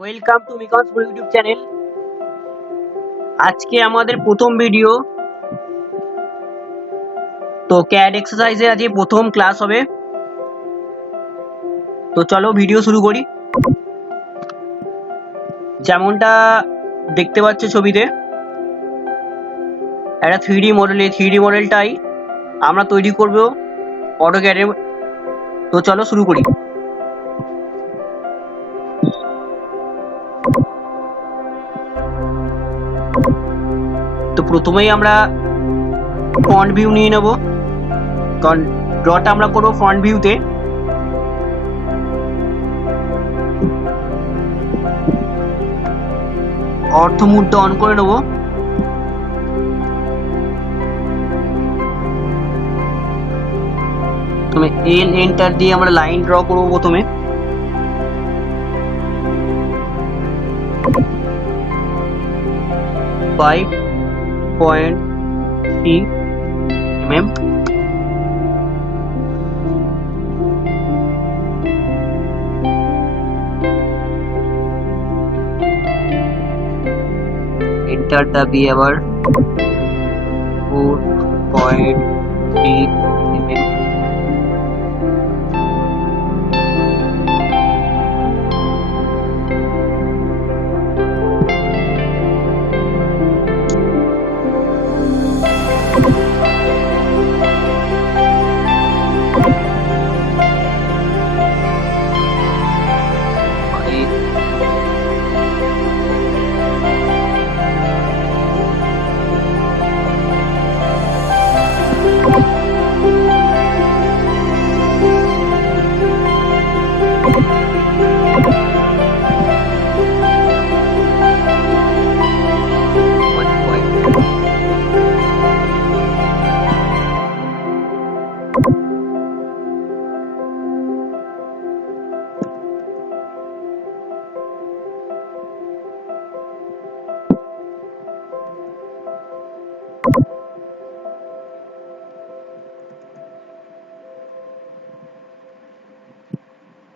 Welcome to মিকন্স YouTube channel. আজকে আমাদের প্রথম ভিডিও। তো ক্যাড এক্সারসাইজে আজকে প্রথম ক্লাস হবে। তো চলো ভিডিও শুরু করি। যেমনটা দেখতে পাচ্ছ ছবিতে, একটা 3D মডেল। এই 3D মডেলটাই আমরা তৈরি করব অটোক্যাডে। তো চলো শুরু করি। তো প্রথমেই আমরা ফ্রন্ট ভিউ নিয়ে নেব, কারণ ড্রটা আমরা করবো ফ্রন্ট ভিউতে। অর্থমুদ্রা অন করে নেব। প্রথমে এল এন্টার দিয়ে আমরা লাইন ড্র করবো। প্রথমে five point three mm enter দাবিয়ে আবার 4.3 mm।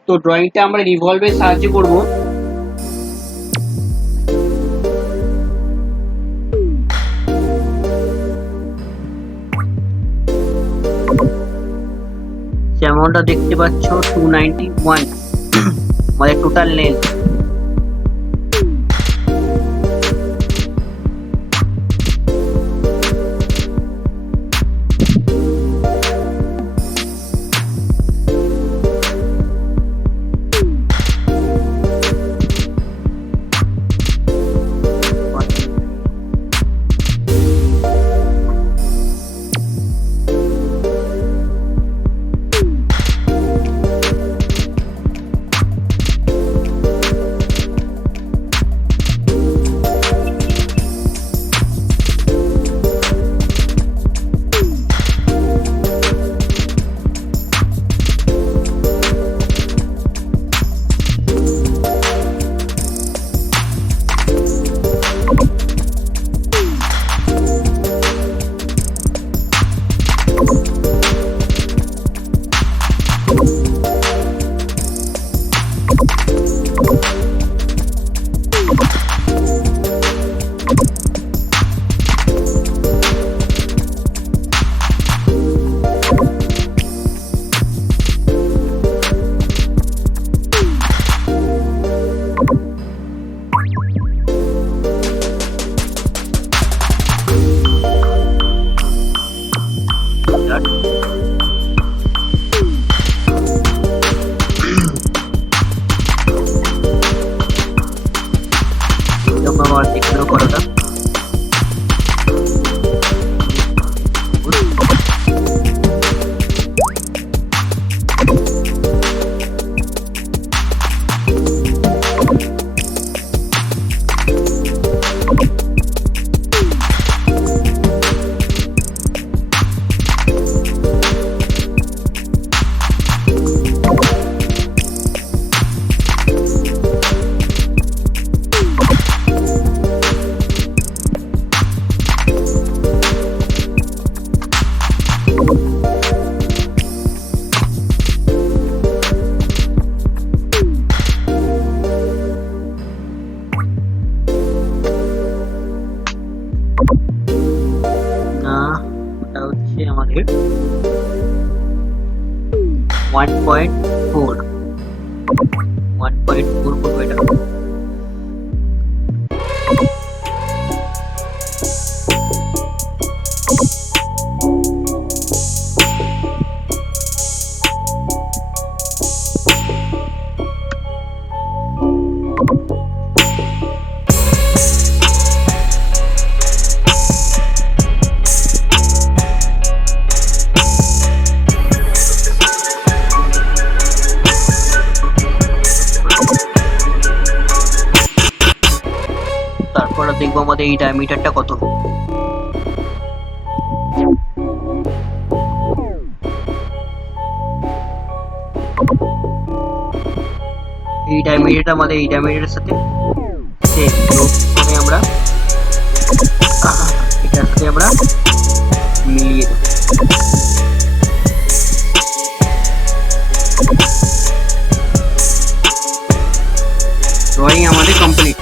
তো ড্রয়িংটা আমরা রিভলভের সাহায্যে করব। যেমনটা দেখতে পাচ্ছ 291 আমাদের টোটাল লেন্থ। 1.4 করবো এটা। তারপর দেখবো আমাদের এই ডায়ামিটারটা কত। এই ডায়ামিটারটা আমাদের এই ডায়ামিটারের সাথে সেম, তো আমরা এটার সাথে আমরা মিলিয়ে দেব। ড্রয়িং আমাদের কমপ্লিট।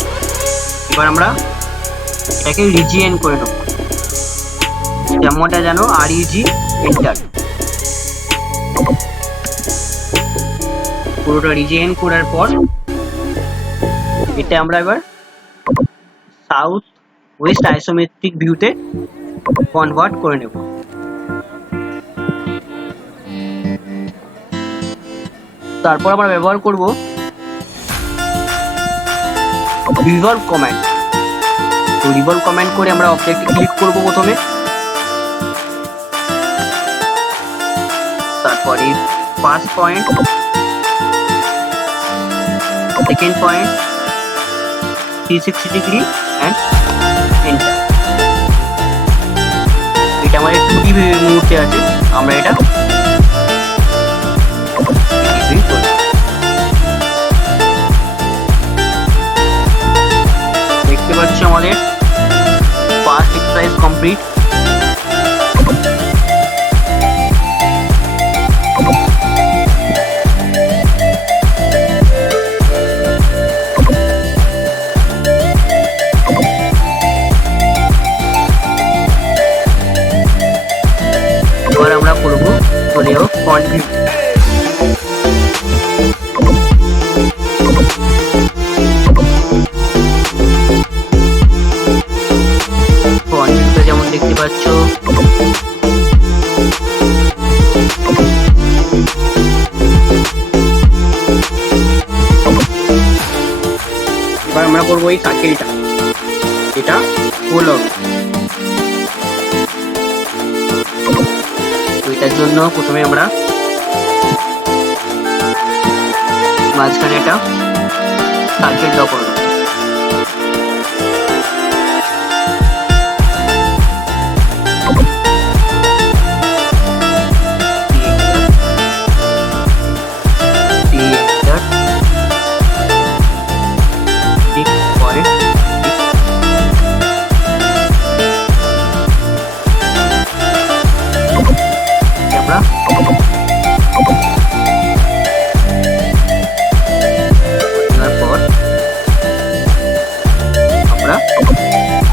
এবার আমরা এটাকে রিজিএন করে নেব, যেমনটা জানো REG এন্টার। পুরোটা রিজিএন করার পর এটা আমরা এবার সাউথ ওয়েস্ট আইসোমেট্রিক ভিউতে কনভার্ট করে নেব। তারপর আমরা ব্যবহার করব রিভলভ কমান্ড। তো রিভলভ কমান্ড করে আমরা অবজেক্টে ক্লিক করব প্রথমে, তারপরে first point, second point, 360 degree and enter. এটা আমাদের 2D মুহূর্তে আছে, আমরা এটা দেখতে পাচ্ছি আমাদের ফার্স্ট এক্সারসাইজ কমপ্লিট। এবার আমরা করবো ফ্রন্ট ভিউ। যেমন দেখতে পাচ্ছ এবার আমরা করবো এই সার্কেলটা, এটা গোল হবে। তো এটার জন্য প্রথমে আমরা মাঝখানে একটা সার্কেল ড্র করবো।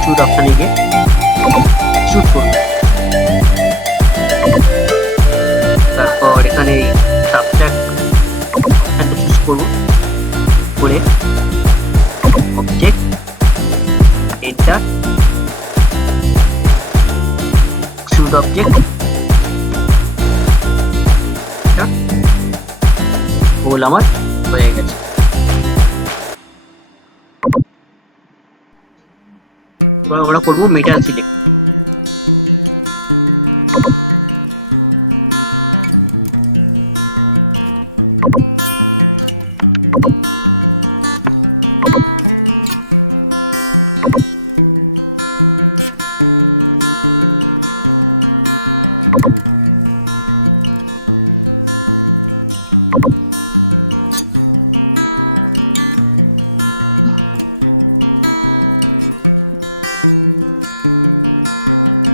শুট অপশনে গিয়ে শুট করব। তারপর এখানে সাবট্রাক্ট অপশনটা চুজ করব, করে অবজেক্ট এন্টার, শুট অবজেক্ট, গোল আমার হয়ে গেছে। এবার আমরা করবো মেটাল সিলেক্ট।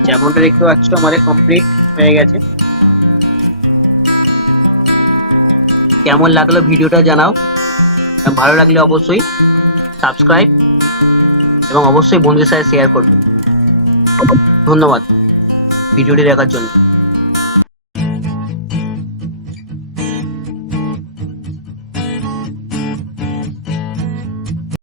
যেমনটা দেখতে পাচ্ছ আমাদের কমপ্লিট হয়ে গেছে। কেমন লাগলো ভিডিওটা জানাও, ভালো লাগলে অবশ্যই সাবস্ক্রাইব এবং অবশ্যই বন্ধুদের সাথে শেয়ার করবে। ধন্যবাদ ভিডিওটি দেখার জন্য।